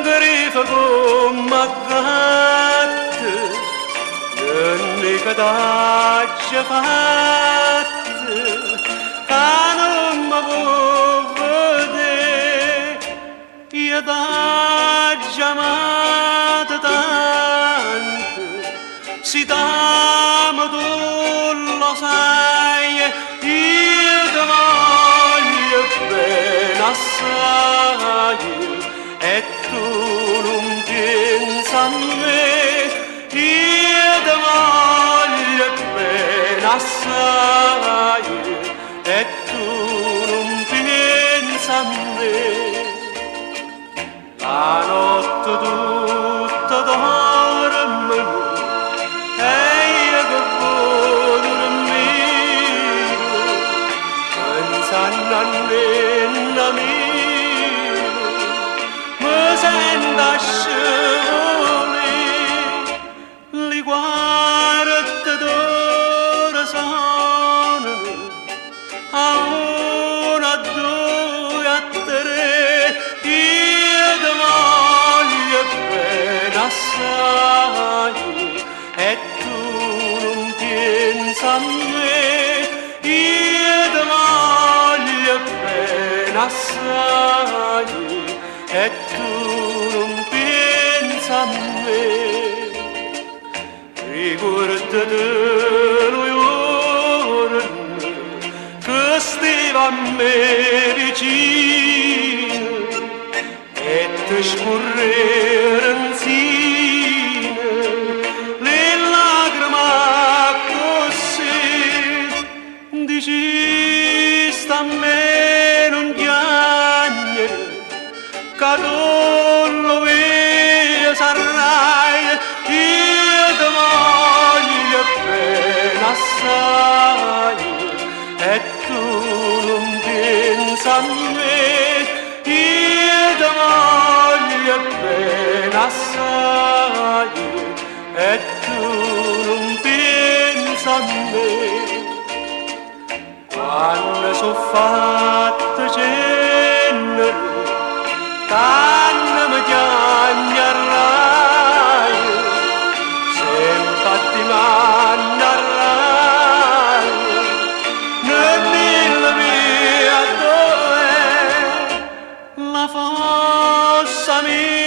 grifo come gatto, l'unica d'aggia fatta, che non mi può vedere, io t'aggia amato tanto, si t'amo tu lo sai, io ti voglio bene assai, e tu non pensi a me, io ti voglio bene assai, e tu non pensi a me. La notte tutta dorme e io che voglio dormire, pensando a nonna mia, mi sento scivolare, li guardo d'ora sono, a uno, a due, a tre, io ti voglio bene assai, e tu non pensi a me, io ti voglio bene assai, e tu non pensi a me. Ricordati lui che stava a me vicino e ti scorrere insieme le lacrime così, dici sta a me non piangere, che non lo vedo sarai, io ti voglio bene assai, e tu non pensi a me, io ti voglio bene assai, e tu non pensi a me. Quando sono fatto cenere, tanto mi chiagnerai, se infatti m'annerai, non dillo mia dov'è la fossa mia.